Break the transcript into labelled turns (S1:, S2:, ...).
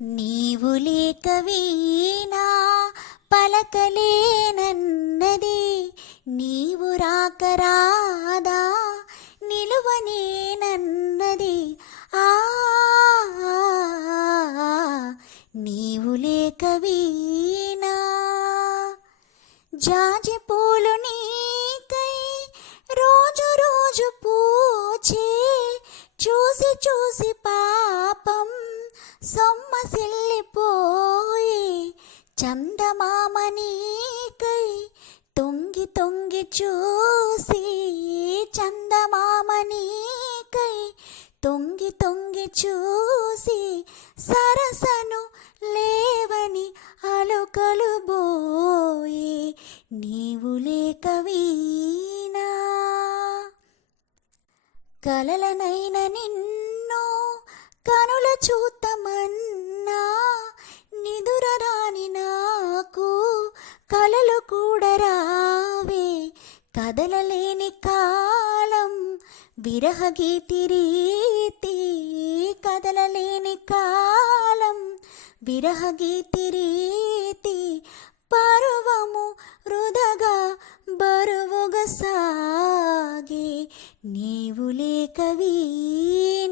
S1: నీవు లేక వీణా పలకలేనన్నది నీవు రాక రాదా నిలువనేనన్నది ఆ నీవు లేక వీణా. జాజి పూలు నీకై రోజు రోజు పూచే చూసి చూసి పాపం సొమ్మసిల్లిపోయి చందమామ నీకై తొంగి తొంగి చూసి చందమామనీకై తొంగి తొంగి చూసి సరసను లేవని అలుకలు బోయి నీవు లేక వీణా. కలలనైన నిన్ను కనుల చూ కలలు కూడా రావే కదలలేని కాలం విరహగీతి రీతి కదలలేని కాలం విరహగీతి రీతి పర్వము రుదగా బరువుగా సాగే నీవు లేకవీ